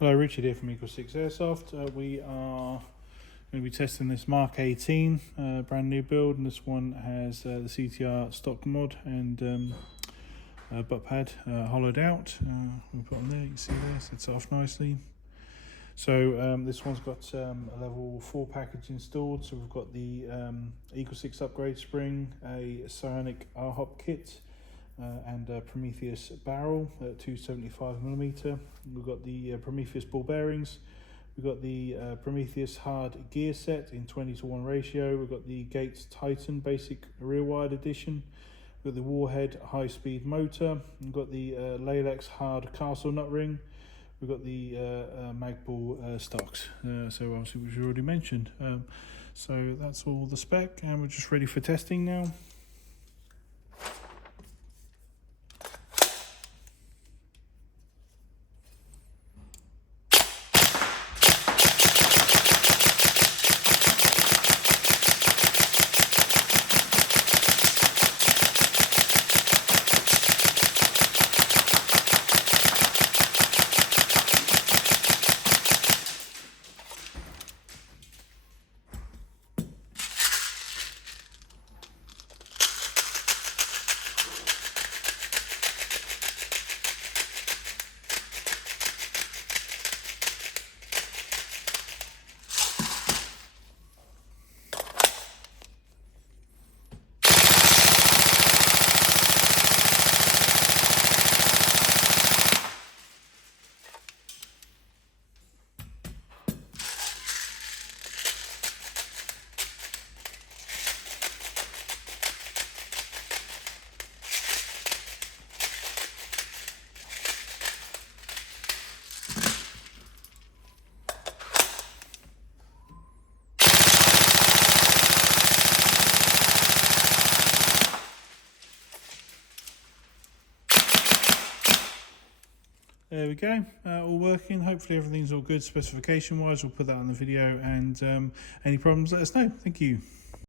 Hello, Richard here from EagleSix Airsoft. We are going to be testing this Mark 18 brand new build, and this one has the CTR stock mod and butt pad hollowed out. We put on there, you can see there, sets off nicely. So this one's got a level 4 package installed. So we've got the EagleSix upgrade spring, a Psionic R hop kit, and a Prometheus barrel at 275mm. We've got the Prometheus ball bearings. We've got the Prometheus hard gear set in 20:1 ratio. We've got the Gates Titan basic rear wired edition. We've got the Warhead high speed motor. We've got the Lilex hard castle nut ring. We've got the Magpul stocks, so obviously which we already mentioned. So that's all the spec, and we're just ready for testing now. There we go, all working. Hopefully everything's all good specification wise. We'll put that on the video, and any problems, let us know. Thank you.